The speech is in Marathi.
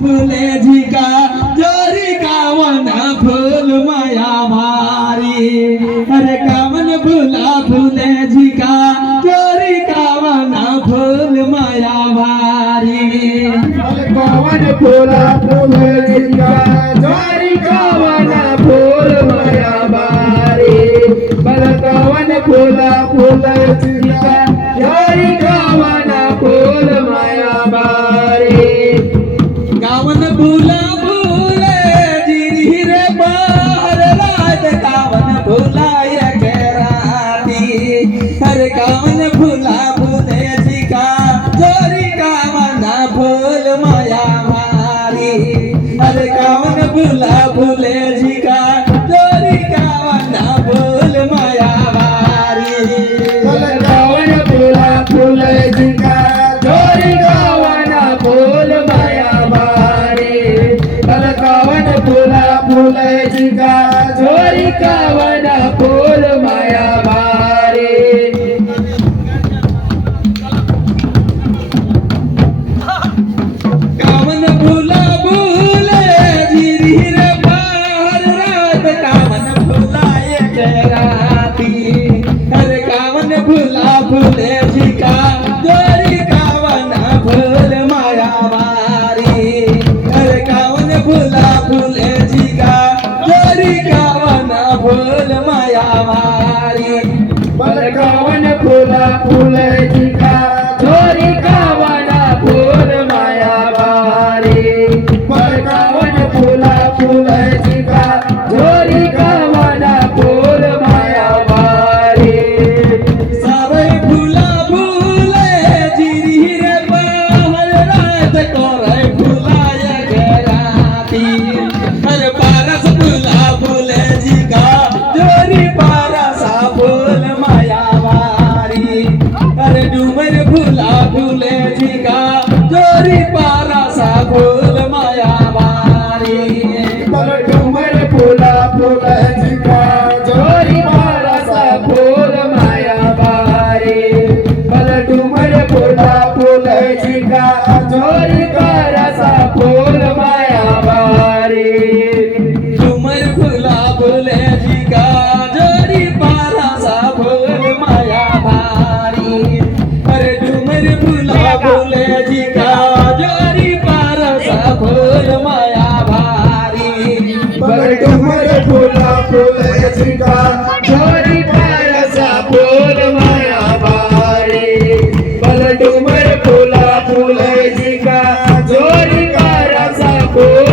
फुले झिका जोरी कावन फूल माया भारी अरे कावन फुला फुले झिका जोरी कावन फूल माया भारी कावन फुला फुले झिका जोरी कावन फूल माया भारी बल कावन फुला फुले झिका जोरी कावन फूल माया भारी कावन फुला फुले जिरी रे बाहर रात कावन फुला या घेराती अरे कावन फुला फुले झिका जोरी कावन फूल माया भारी अरे कावन फुला फुले झिका जोरी कावन फूल माया भारी कावन फुला फुले झिका जोरी कावन फूल माया भारी बल कावन फुला फुले झिका जोरी कावन फूल माया भारी कावन फुला फुले जिरी रे बाहर रात कावन फुला एक राती अरे कावन फुला फुले झिका जोरी कावन फूल माया भारी अरे कावन फुला फुले झिका जोरी कावन फूल माया भारी बल कावन फुला फुले झिका जोरी कावन फूल माया भारी बल कावन फुला फुले झिका जोरी कावन फूल माया भारी सारे फुला फुले जिरी रे बाहर रात कोरे फुला या घराती अरे पारस फुला फुले झिका जोरी पारसा फूल माया भारी अरे डुमर फुला फुले झिका जोरी पारसा फूल माया भारी बल डुमर फुला फुले झिका जोरी पारसा फूल माया भारी बल डुमर फुला फुले झिका जोरी पारसा फूल माया भारी डुमर फुला फुले झिका जोरी पारसा फूल माया भारी अरे डुमर फुला फुले झिका जोरी पारसा फूल माया भारी बल डुमर फुला फुले झिका जोरी पारसा फूल माया भारी बल डुमर फुला फुले झिका जोरी पारसा फूल